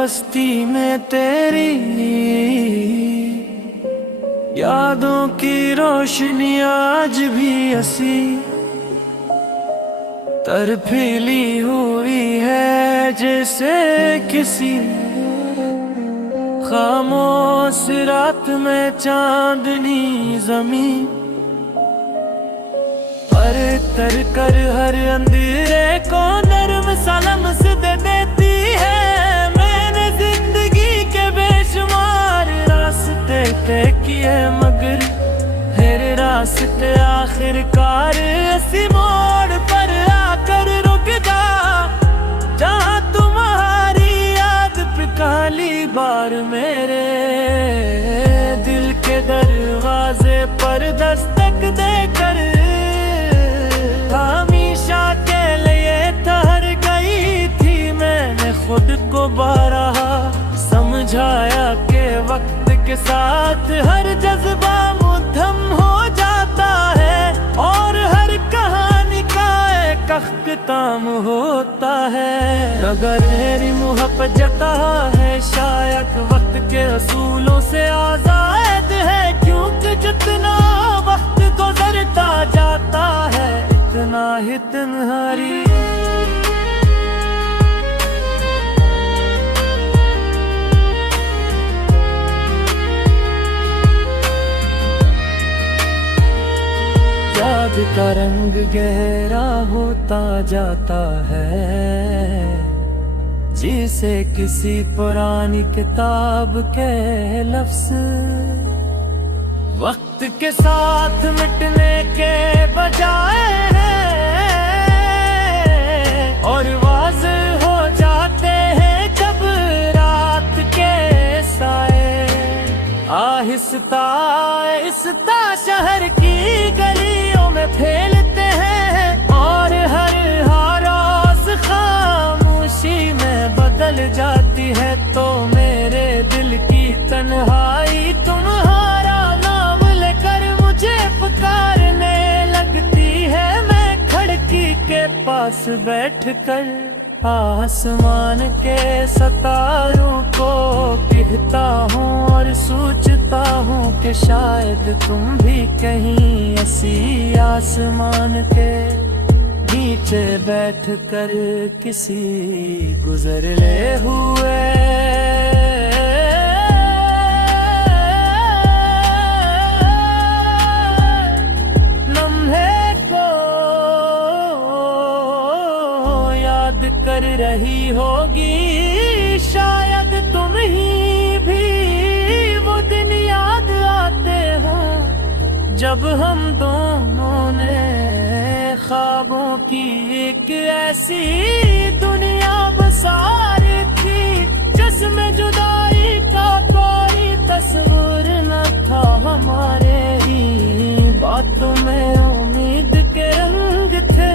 बस्ती में तेरी यादों की रोशनी आज भी हसी तरफीली हुई है जैसे किसी खामोश रात में चांदनी जमीन पर तर कर हर अंधेरे को नर्म सलम से दे देती है। मैंने जिंदगी के बेशुमार रास्ते तय किए मगर मेरे रास्ते आखिरकार इसी मोड़ पर आकर रुक जा जहाँ तुम्हारी याद पे काली बार मेरे दिल के दरवाजे पर दस्तक देकर हमेशा के लिए ठहर गई थी। मैंने खुद को बारहा समझाया कि वक्त के साथ हर जज्बा मुद्दम हो जाता है और हर कहानी का एक अख्ताम होता है। अगर मेरी मोहब्बत जता है शायद वक्त के असूलों से आजाद है, क्योंकि जितना वक्त गुजरता जाता है इतना ही तन्हाई याद का रंग गहरा होता जाता है जिसे किसी पुरानी किताब के लफ्ज वक्त के साथ मिटने के बजाय और वाज़ेह हो जाते हैं जब रात के साए आहिस्ता आहिस्ता शहर की गलियों में फैलते हैं और हर रोज खामोशी में बदल जाती है। तो मेरे दिल की तन्हाई तुम्हारा नाम लेकर मुझे पुकारने लगती है। मैं खिड़की के पास बैठकर आसमान के सितारों को कहता हूँ और सोचता हूँ कि शायद तुम भी कहीं ऐसी आसमान के नीचे बैठकर किसी गुजरले हुए कर रही होगी। शायद तुम ही भी वो दिन याद आते हो जब हम दोनों ने ख्वाबों की एक ऐसी दुनिया बसारी थी जिसमें जुदाई का कोई तस्वीर न था। हमारे ही बातों में उम्मीद के रंग थे,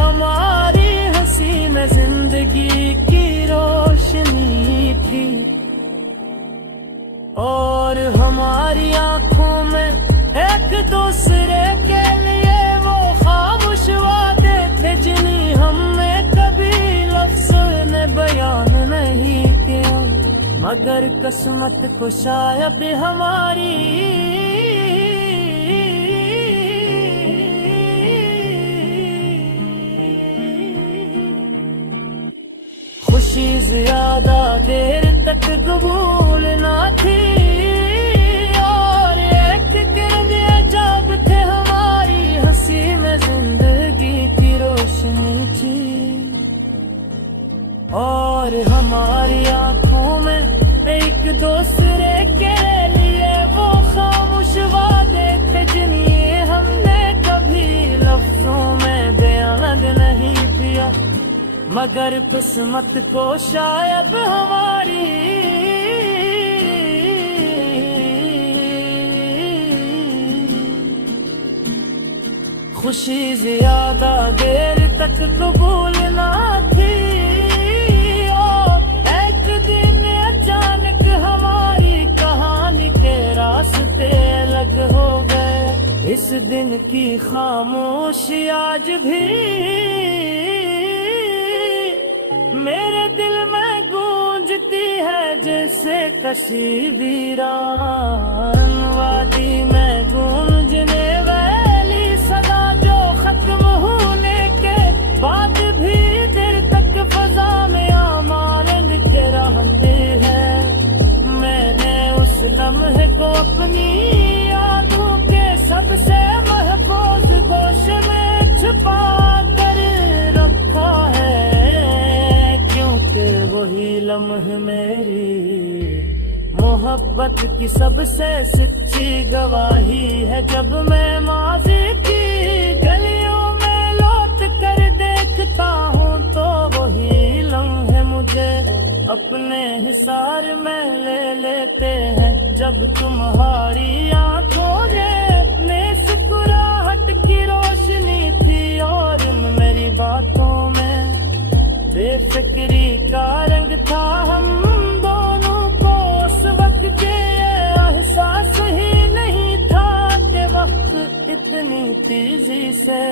हमारी में जिंदगी की रोशनी थी और हमारी आंखों में एक दूसरे के लिए वो खामोश वादे थे जिन्हें हमने कभी लफ्ज़ों में बयान नहीं किया। मगर किस्मत को शायद हमारी खुशी ज्यादा देर तक कबूल ना थी और एक किरण अजब थे हमारी हंसी में जिंदगी की रोशनी थी और हमारी आंखों में एक दूसरे के लिए वो खामोश वादे थे जिन्हें हमने कभी लफ्जों में बयान नहीं किया। मगर किस्मत को शायद हमारी खुशी ज्यादा देर तक कबूल ना थी और एक दिन अचानक हमारी कहानी के रास्ते अलग हो गए। इस दिन की खामोशी आज भी मेरे दिल में गूंज गूंजती है जैसे कशी वीरान वादी में गूंजने वाली सदा जो खत्म होने के बाद भी देर तक फजा में आमारंग के रहते हैं। मैंने उस लम्हे को अपनी यादों के सबसे महफूज गोश में छुपा कर रखा है, क्योंकि वही लम्हे मेरी मोहब्बत की सबसे सच्ची गवाही है। जब मैं माज़ी की गलियों में लौट कर देखता हूँ तो वही लम्हे मुझे अपने हिसार में ले लेते हैं। जब तुम्हारी आंखों में मुस्कुराहट की रोशनी थी और मेरी बातों में बेफिक्री का रंग था, हम दोनों को उस वक्त के एहसास ही नहीं था कि वक्त इतनी तेजी से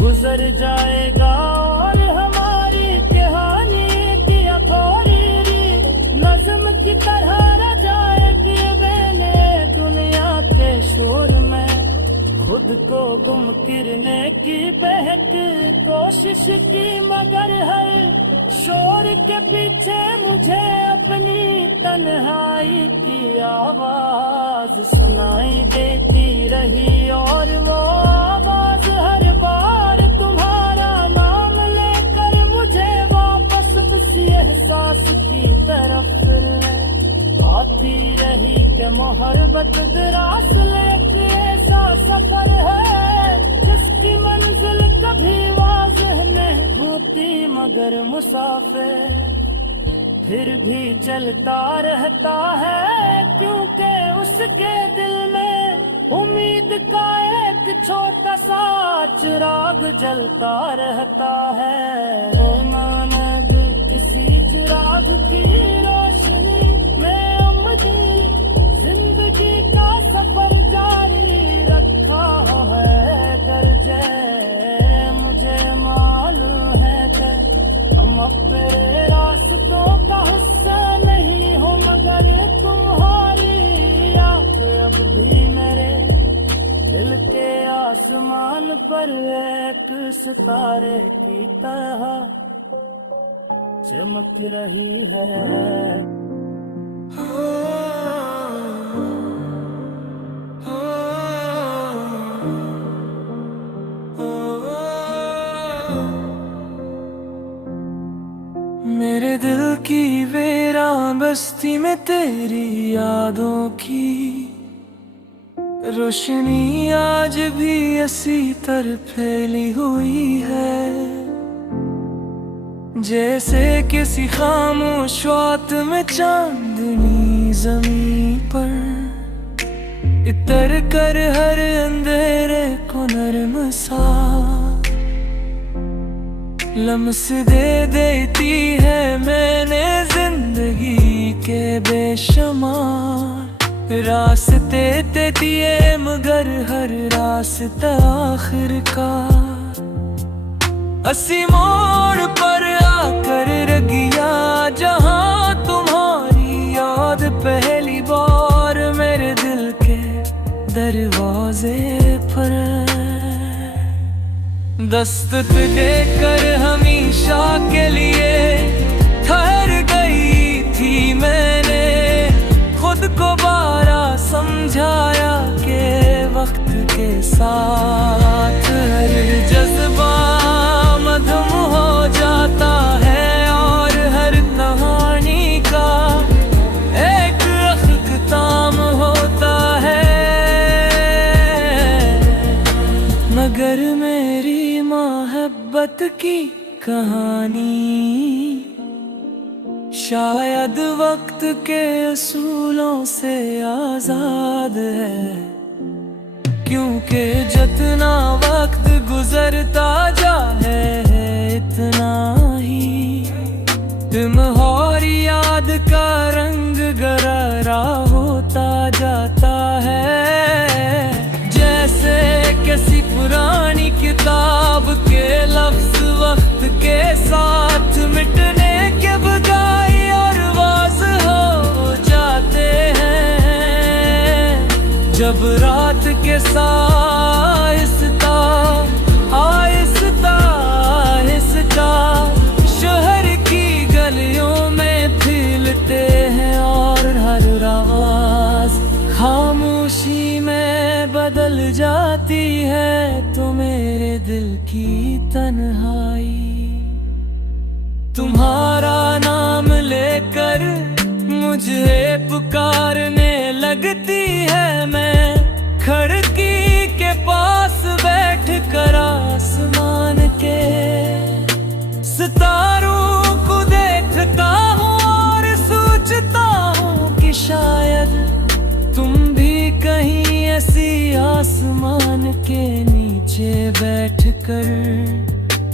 गुजर जाएगा और हमारी कहानी की अधूरी नज़्म की तरह रह जाएगी बेने दुनिया के शोर में। खुद को गुम करने की बेहद कोशिश की, मगर हर शोर के पीछे मुझे अपनी तन्हाई की आवाज सुनाई देती रही। और वो आवाज हर बार तुम्हारा नाम लेकर मुझे वापस उसी एहसास की तरफ ले आती रही कि मोहब्बत दरास लेके ऐसा सफर है जिसकी मंजिल कभी वाज़ेह नहीं होती, मगर मुसाफिर फिर भी चलता रहता है, क्योंकि उसके दिल में उम्मीद का एक छोटा सा चिराग जलता रहता है। मैंने भी किसी चिराग की रोशनी में अपनी जिंदगी का सफर जारी रखा है। गर्जे मुझे मालूम है कि हम अपने रास्तों का हिस्सा नहीं हो, मगर तुम्हारी याद अब भी मेरे दिल के आसमान पर एक सितारे की तरह चमक रही है। मेरे दिल की वीरान बस्ती में तेरी यादों की रोशनी आज भी इसी तरह फैली हुई है, जैसे किसी खामोश रात में चांदनी जमीन पर इतर कर हर अंधेरे को नरम सा लम्स दे देती है। मैंने जिंदगी के बेशुमार रास्ते ते दिए, मगर हर रास्ता आखिर का असी मोड़ पर आकर रगिया, जहाँ तुम्हारी याद पहली बार मेरे दिल के दरवाजे पर दस्तक देकर हमेशा के लिए ठहर गई थी। मैंने खुद को बारा समझाया कि वक्त के साथ हर जज्बा मधुम हो जाता है और हर कहानी का एक अख्ताम होता है, मगर मेरी मोहब्बत की कहानी शायद वक्त के असूलों से आजाद है, क्योंकि जितना वक्त गुजरता जाए इतना ही तुम्हारी याद का रंग गहरा होता जाता है। जैसे किसी पुरानी किताब के लफ्ज वक्त के साथ मिटने के बजाय और जब रात के आहिस्ता आहिस्ता आहिस्ता शहर की गलियों में फैलते हैं और हर आवाज खामोशी में बदल जाती है तो मेरे दिल की तन्हाई तुम्हारा नाम लेकर मुझे पुकारने लगती है। मैं खिड़की के पास बैठ कर आसमान के सितारों को देखता हूँ और सोचता हूँ कि शायद तुम भी कहीं ऐसी आसमान के नीचे बैठकर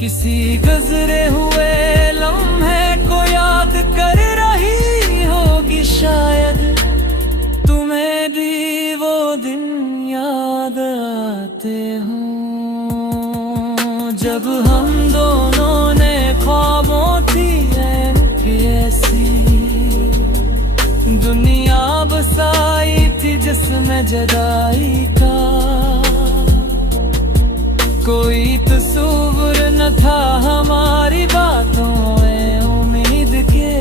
किसी गुजरे हुए लम्हे को याद कर रही होगी। शायद तुम्हें भी वो दिन याद आते हों जब हम दोनों ने ख्वाबों थी ऐसी दुनिया बसाई थी जिसमें जुदाई का कोई तस्वीर न था हमारी बातों में उम्मीद के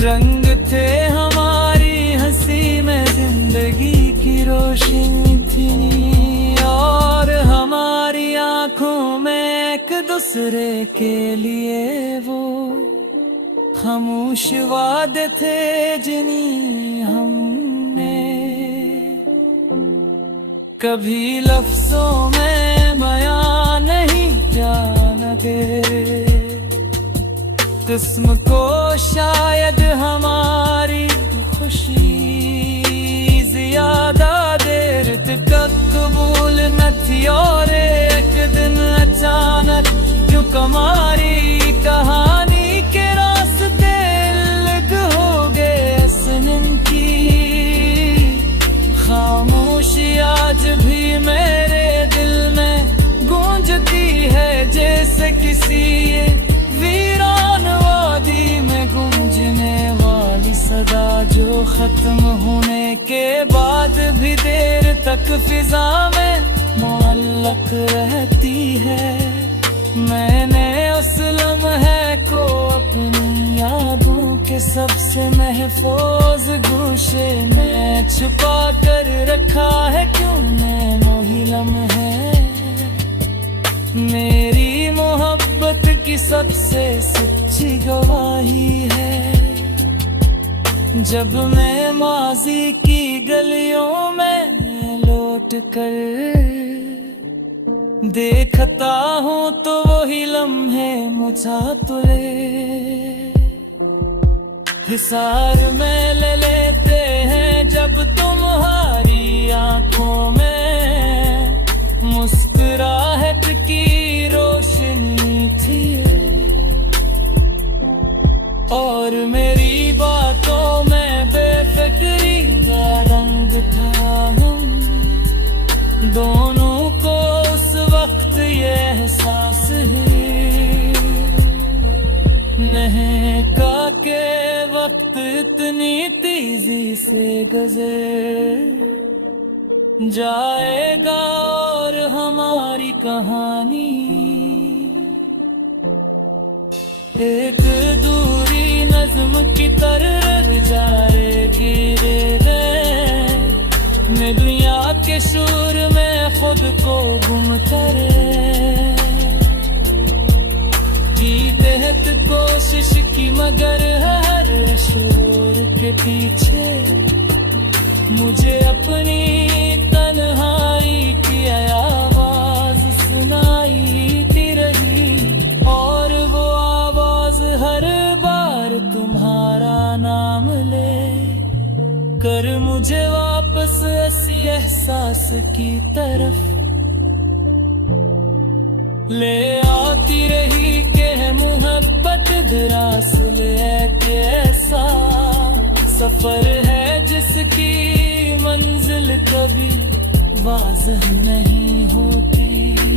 रंग थे हमारी हंसी में जिंदगी की रोशनी थी और हमारी आंखों में एक दूसरे के लिए वो खामोश वादे थे जिन्हें हमने कभी लफ्जों में बयां नहीं जानते। किस्म को शायद हमारी खुशी ज्यादा देर तक कबूल न थी और एक दिन अचानक क्यों हमारी कहानी के रास्ते अलग हो गए। सनम की खामोशी आज भी मेरे दिल में गूंजती है जैसे किसी वीरान वादी में गूंजने वाली सदा जो खत्म होने के बाद भी देर तक फिजा में मुअल्लक रहती है। मैंने उस लम्हे को अपनी यादों के सबसे महफूज गोशे में छुपा कर रखा है। क्यों मैं वही लम्हे मेरी मोहब्बत की सबसे सच्ची गवाही है। जब मैं माजी की गलियों में लौट कर देखता हूँ तो वही लम्हे मुझा तुले हिसार में ले लेते हैं जब तुम्हारी आंखों में मुस्कुराहट की रोशनी थी और मेरी बातों में बेफिक्री का रंग था। हम दोनों को उस वक्त ये एहसास है नहीं का के वक्त इतनी तेजी से गुजर जाएगा और हमारी कहानी एक दूरी नज्म की तरह जाएगी रे मैं दुनिया के शोर में खुद को घूमता की तहत कोशिश की मगर हर शोर के पीछे मुझे अपनी तन्हाई की आवाज सुनाई रही और वो आवाज हर बार तुम्हारा नाम ले कर मुझे वापस ऐसी एहसास की तरफ ले आती रही के मोहब्बत दरास ले कैसा सफर है जिसकी मंजिल कभी वाज़ह नहीं होती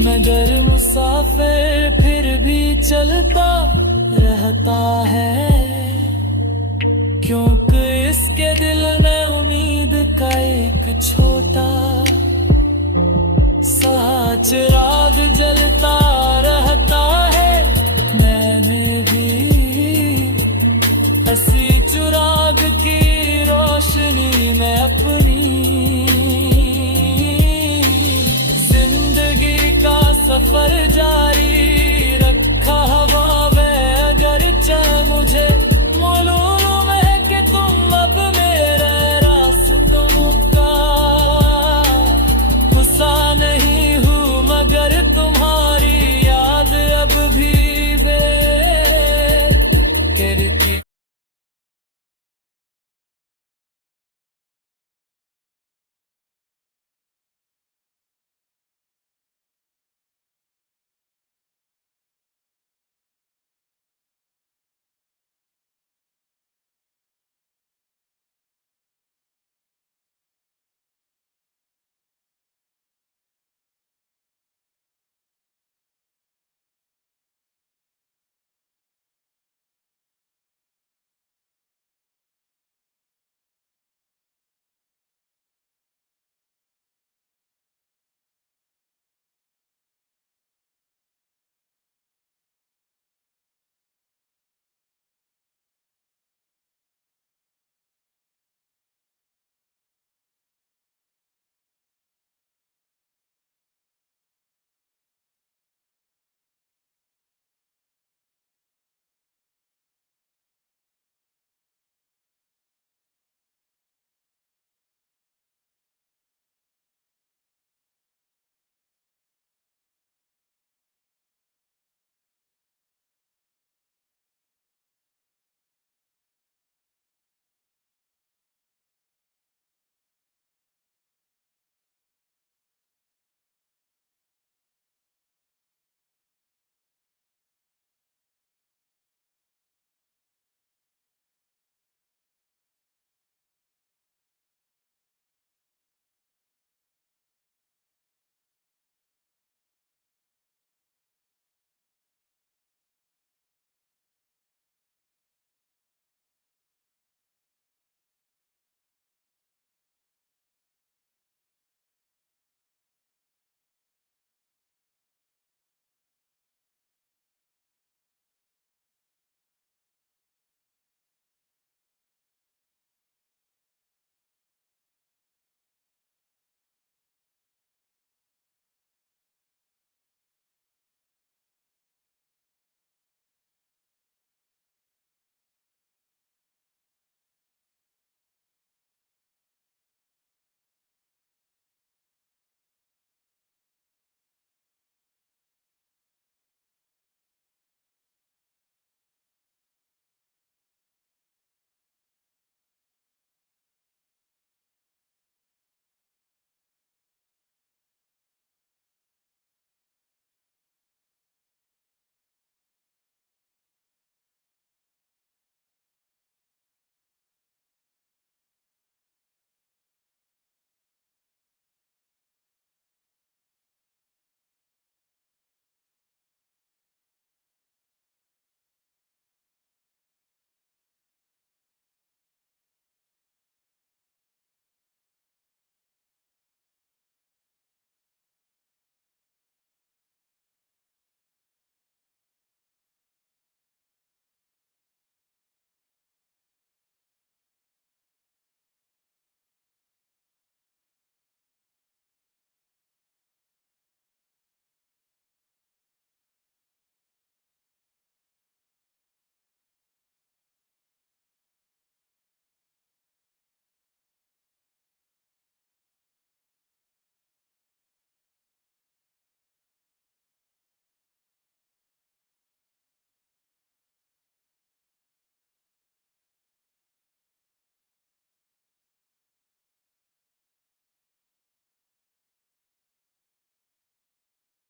मगर मुसाफिर फिर भी चलता रहता है क्योंकि इसके दिल में उम्मीद का एक छोटा सा चिराग जलता रहता है। मैंने भी ऐसी चिराग की रोशनी में अपनी जिंदगी का सफर जारी